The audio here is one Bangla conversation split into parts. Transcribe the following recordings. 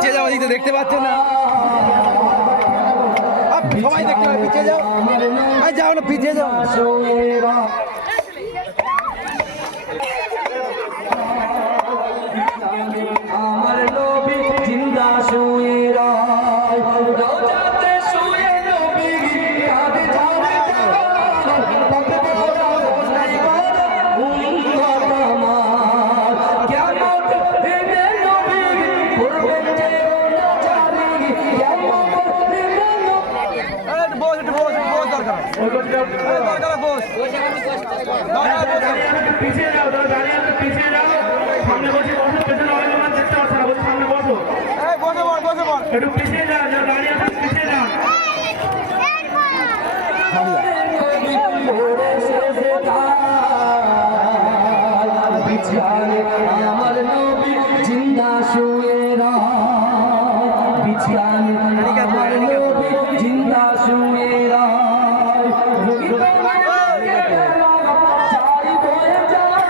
পিছিয়ে যাও, ওদিকে দেখতে পাচ্ছেন না, সবাই দেখতে পাবে, পিছিয়ে যাও, যাও না, পিছিয়ে যাও। আমার নবী জিন্দা শুয়ে রায়, রওজাতে শুয়ে নবী কাঁদে যাবে তবে খোদা বসাই বাবা উম্মত আমার কিয়ামত দিনে নবী করবেন যে নাজারি কিয়ামত দিনে নবী বস দরকার বস পিছিয়ে যাও, দাঁড়িয়ে পিছিয়ে যাও, সামনে বসে বসো, পেছনে অনেক মানুষ দেখতে পাচ্ছে না, বলছি সামনে বসো, একটু পিছিয়ে যাও, দাঁড়িয়ে পিছিয়ে যাও। আমার নবী জিন্দা শুয়ে রায়, বিছানে আমার নবী জিন্দা শুয়ে রায়, যাই বয়ে যায়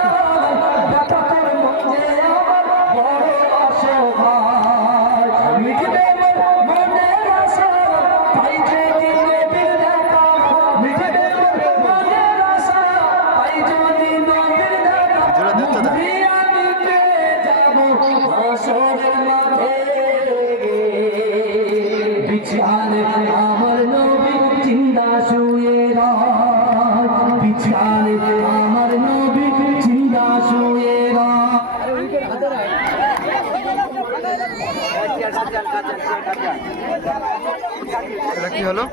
ব্যথা তোর মধ্যে আমার বড় অসহায়, মিটবে মনের আশা তাই যদি নবীর দেখা, মিটবে মনের আশা তাই যদি নবীর দেখা, মুক্তি আমি পেয়ে যাব হাসরের মাঠে। বিছানে আমার নবী জিন্দা শুয়ে রায়, বিছানে আমার নবী জিন্দা শুয়ে রায়। এটা কি হলো?